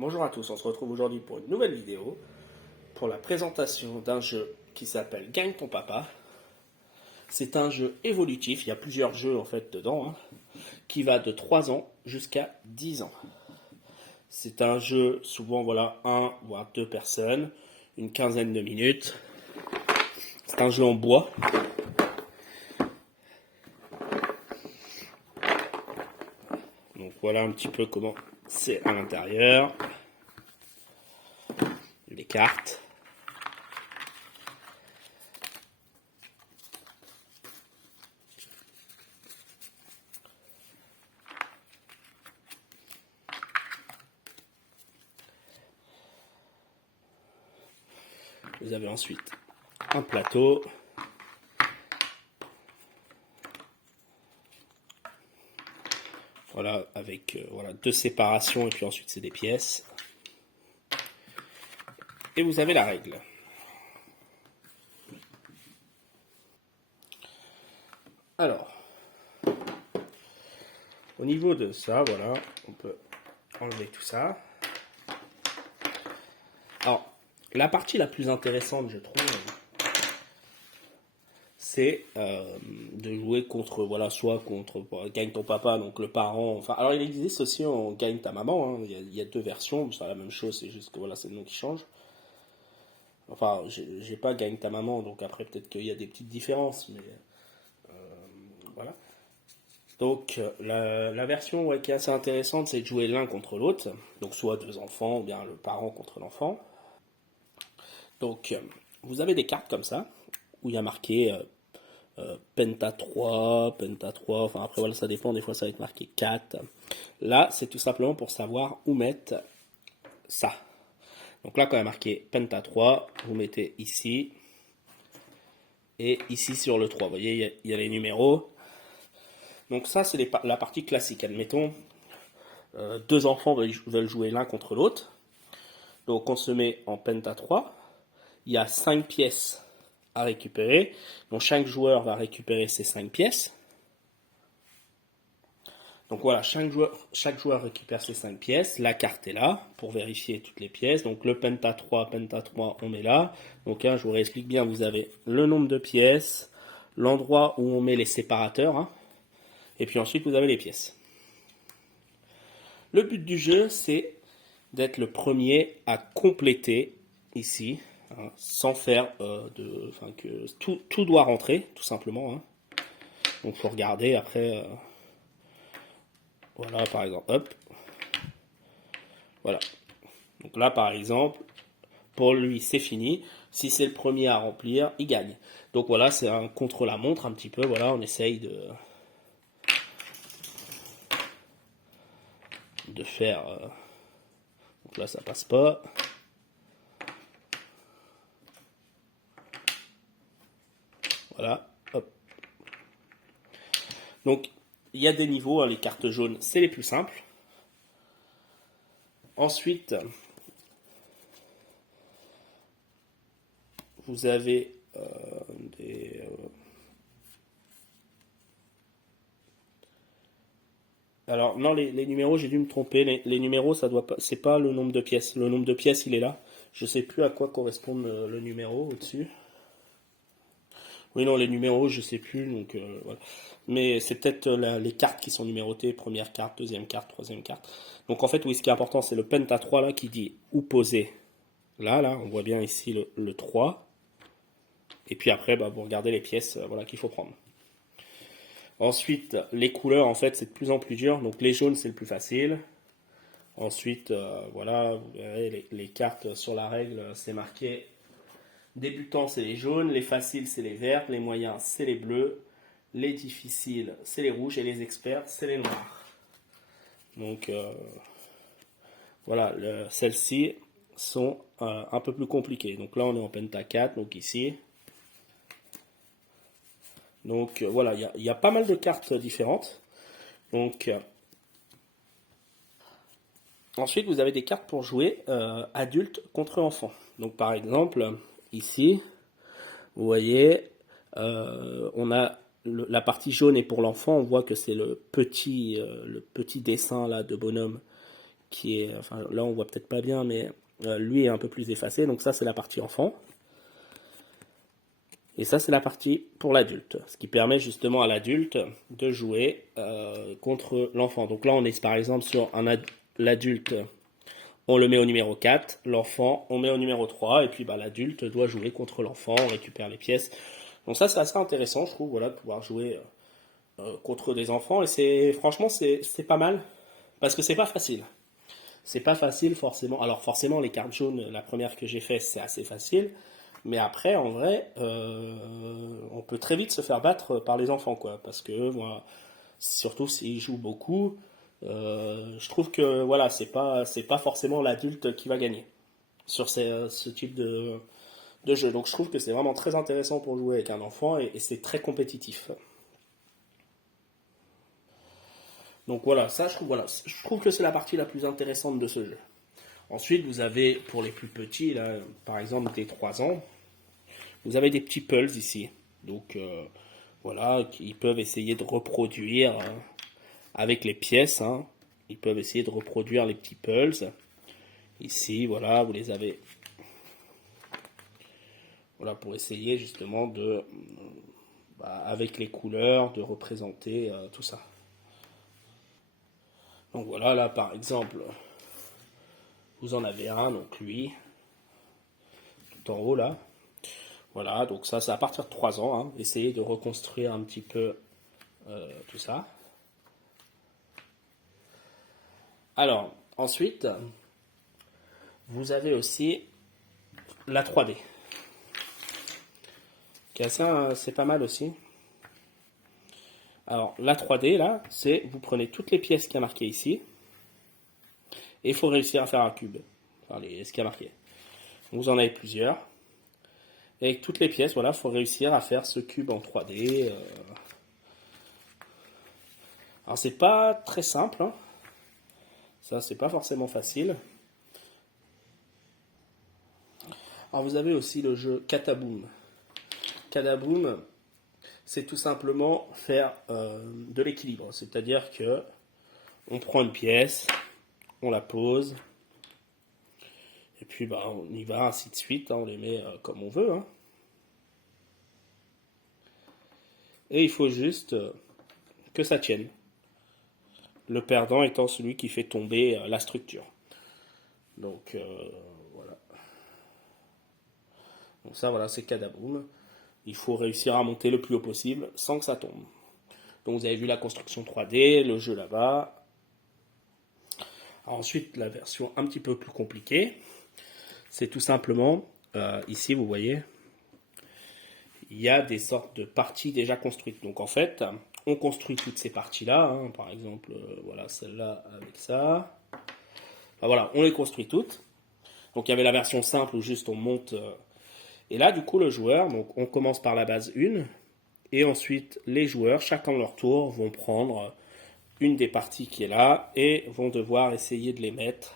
Bonjour à tous, on se retrouve aujourd'hui pour une nouvelle vidéo pour la présentation d'un jeu qui s'appelle Gagne ton papa. C'est un jeu évolutif, il y a plusieurs jeux en fait dedans, qui va de 3 ans jusqu'à 10 ans. C'est un jeu souvent voilà 1 voire 2 personnes, une quinzaine de minutes. C'est un jeu en bois. Donc voilà un petit peu comment c'est à l'intérieur. Les cartes. Vous avez ensuite un plateau. Voilà, avec voilà, 2 séparations et puis ensuite c'est des pièces. Et vous avez la règle. Alors, au niveau de ça, voilà, on peut enlever tout ça. Alors, la partie la plus intéressante, je trouve, c'est de jouer contre, voilà, soit contre Gagne ton papa, donc le parent. Enfin, alors il existe aussi en Gagne ta maman. Il y a 2 versions, c'est la même chose, c'est juste que voilà, c'est le nom qui change. Enfin, j'ai pas Gagne ta maman, donc après peut-être qu'il y a des petites différences, mais voilà. Donc la version qui est assez intéressante, c'est de jouer l'un contre l'autre, donc soit 2 enfants ou bien le parent contre l'enfant. Donc vous avez des cartes comme ça, où il y a marqué Penta 3, Penta 3, enfin après voilà ça dépend, des fois ça va être marqué 4. Là c'est tout simplement pour savoir où mettre ça. Donc là quand il y a marqué Penta 3, vous mettez ici, et ici sur le 3, vous voyez il y a les numéros. Donc ça c'est la partie classique, admettons, 2 enfants veulent jouer l'un contre l'autre. Donc on se met en Penta 3, il y a 5 pièces à récupérer. Donc chaque joueur va récupérer ses 5 pièces. Donc voilà, chaque joueur récupère ses 5 pièces. La carte est là pour vérifier toutes les pièces. Donc le Penta 3, on met là. Donc je vous réexplique bien, vous avez le nombre de pièces, l'endroit où on met les séparateurs, et puis ensuite vous avez les pièces. Le but du jeu, c'est d'être le premier à compléter ici, sans faire que tout doit rentrer, tout simplement. Donc il faut regarder après. Voilà, par exemple, hop. Voilà. Donc là, par exemple, pour lui, c'est fini. Si c'est le premier à remplir, il gagne. Donc voilà, c'est un contre-la-montre un petit peu. Voilà, on essaye de faire. Donc là, ça passe pas. Voilà, hop. Donc, il y a des niveaux. Les cartes jaunes, c'est les plus simples. Ensuite, vous avez des. Alors, non, les numéros, j'ai dû me tromper. Les numéros, ça doit pas, c'est pas le nombre de pièces. Le nombre de pièces, il est là. Je sais plus à quoi correspond le numéro au-dessus. Oui, non, les numéros, je sais plus. Donc, voilà. Mais c'est peut-être les cartes qui sont numérotées. Première carte, deuxième carte, troisième carte. Donc, en fait, oui, ce qui est important, c'est le Penta 3 là qui dit où poser. Là, on voit bien ici le 3. Et puis après, vous regardez les pièces voilà, qu'il faut prendre. Ensuite, les couleurs, en fait, c'est de plus en plus dur. Donc, les jaunes, c'est le plus facile. Ensuite, voilà, vous verrez les cartes sur la règle, c'est marqué. Débutants, c'est les jaunes. Les faciles, c'est les verts. Les moyens, c'est les bleus. Les difficiles, c'est les rouges. Et les experts, c'est les noirs. Donc, voilà, celles-ci sont un peu plus compliquées. Donc là, on est en Penta 4, donc ici. Donc voilà, il y a pas mal de cartes différentes. Donc ensuite, vous avez des cartes pour jouer adultes contre enfants. Donc par exemple, ici, vous voyez, on a la partie jaune est pour l'enfant. On voit que c'est le petit dessin là de bonhomme qui est, enfin là on voit peut-être pas bien, mais lui est un peu plus effacé. Donc ça c'est la partie enfant. Et ça c'est la partie pour l'adulte, ce qui permet justement à l'adulte de jouer contre l'enfant. Donc là on est par exemple sur l'adulte, on le met au numéro 4, l'enfant on met au numéro 3, et puis bah, l'adulte doit jouer contre l'enfant, on récupère les pièces. Donc ça c'est assez intéressant je trouve, voilà, de pouvoir jouer contre des enfants, et franchement c'est pas mal, parce que c'est pas facile. C'est pas facile forcément. Alors forcément les cartes jaunes, la première que j'ai fait c'est assez facile, mais après en vrai on peut très vite se faire battre par les enfants quoi, parce que moi, surtout s'ils jouent beaucoup, je trouve que voilà c'est pas forcément l'adulte qui va gagner sur ce type de jeu. Donc je trouve que c'est vraiment très intéressant pour jouer avec un enfant, et c'est très compétitif. Donc voilà, ça je trouve que c'est la partie la plus intéressante de ce jeu. Ensuite, vous avez, pour les plus petits, là, par exemple des 3 ans, vous avez des petits pulls ici. Donc voilà, ils peuvent essayer de reproduire avec les pièces. Hein, ils peuvent essayer de reproduire les petits pulls. Ici, voilà, vous les avez. Voilà, pour essayer justement de, avec les couleurs, de représenter tout ça. Donc voilà, là par exemple, vous en avez un, donc lui, tout en haut là. Voilà, donc ça c'est à partir de 3 ans. Hein, essayez de reconstruire un petit peu tout ça. Alors, ensuite, vous avez aussi la 3D. C'est pas mal aussi. Alors, la 3D, là, c'est vous prenez toutes les pièces qu'il y a marquées ici, et il faut réussir à faire un cube. Enfin, ce qu'il y a marqué. Vous en avez plusieurs. Et avec toutes les pièces, voilà, il faut réussir à faire ce cube en 3D. Alors, c'est pas très simple. Hein. Ça, c'est pas forcément facile. Alors, vous avez aussi le jeu Cataboom. Cataboom, c'est tout simplement faire de l'équilibre. C'est-à-dire que on prend une pièce, on la pose, et puis bah, on y va, ainsi de suite. Hein, on les met comme on veut. Hein. Et il faut juste que ça tienne. Le perdant étant celui qui fait tomber la structure. Donc voilà. Donc ça, voilà, c'est Cataboom. Il faut réussir à monter le plus haut possible sans que ça tombe. Donc vous avez vu la construction 3D, le jeu là-bas. Ensuite, la version un petit peu plus compliquée, c'est tout simplement, ici vous voyez, il y a des sortes de parties déjà construites. Donc en fait, on construit toutes ces parties-là, hein, par exemple, voilà, celle-là avec ça. Enfin, voilà, on les construit toutes. Donc il y avait la version simple où juste on monte. Et là, du coup, le joueur, donc on commence par la base 1, et ensuite les joueurs, chacun leur tour, vont prendre une des parties qui est là et vont devoir essayer de les mettre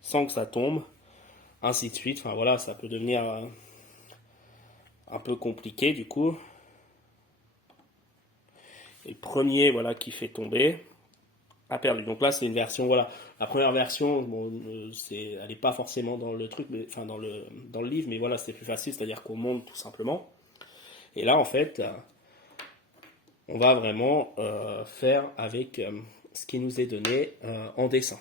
sans que ça tombe, ainsi de suite. Enfin voilà, ça peut devenir un peu compliqué du coup. Et le premier voilà, qui fait tomber a perdu. Donc là c'est une version, voilà. La première version, bon, elle n'est pas forcément dans le truc, mais, enfin dans le livre, mais voilà, c'était plus facile, c'est-à-dire qu'on monte tout simplement. Et là en fait, on va vraiment faire avec ce qui nous est donné en dessin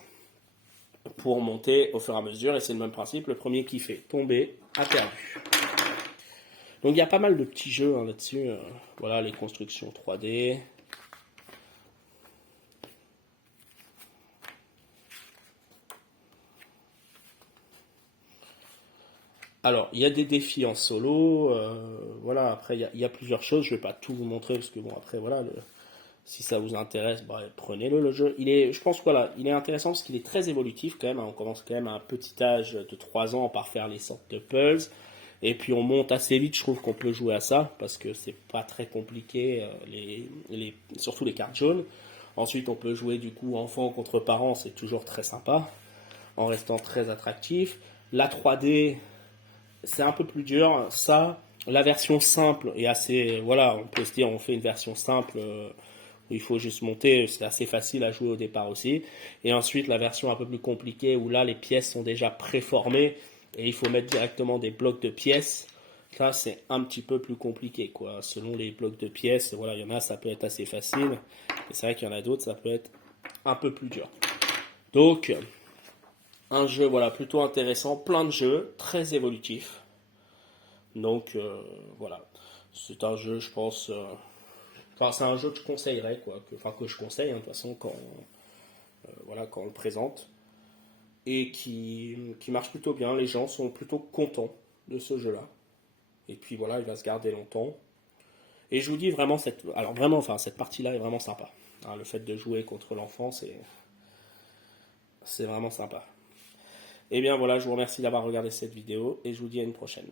pour monter au fur et à mesure, et c'est le même principe, le premier qui fait tomber a perdu. Donc il y a pas mal de petits jeux hein, là-dessus, voilà les constructions 3D. Alors, il y a des défis en solo, voilà, après il y a plusieurs choses, je vais pas tout vous montrer parce que bon après voilà, si ça vous intéresse, bah, prenez-le le jeu. Je pense voilà, il est intéressant parce qu'il est très évolutif quand même, hein. On commence quand même à un petit âge de 3 ans par faire les sortes de puzzles, et puis on monte assez vite, je trouve qu'on peut jouer à ça, parce que c'est pas très compliqué, surtout les cartes jaunes. Ensuite on peut jouer du coup enfant contre parents, c'est toujours très sympa, en restant très attractif. La 3D, c'est un peu plus dur. Ça, la version simple est assez. Voilà, on peut se dire, on fait une version simple. où il faut juste monter, c'est assez facile à jouer au départ aussi. Et ensuite la version un peu plus compliquée où là les pièces sont déjà préformées et il faut mettre directement des blocs de pièces. Là c'est un petit peu plus compliqué quoi, selon les blocs de pièces. Voilà, il y en a ça peut être assez facile, et c'est vrai qu'il y en a d'autres ça peut être un peu plus dur. Donc un jeu voilà plutôt intéressant, plein de jeux, très évolutif. Donc voilà, c'est un jeu je pense. Enfin, c'est un jeu que je conseillerais, quoi. Que je conseille, hein, de toute façon, voilà, quand on le présente. Et qui marche plutôt bien. Les gens sont plutôt contents de ce jeu-là. Et puis voilà, il va se garder longtemps. Et je vous dis vraiment, alors vraiment, enfin, cette partie-là est vraiment sympa. Hein, le fait de jouer contre l'enfant, c'est vraiment sympa. Et bien voilà, je vous remercie d'avoir regardé cette vidéo et je vous dis à une prochaine.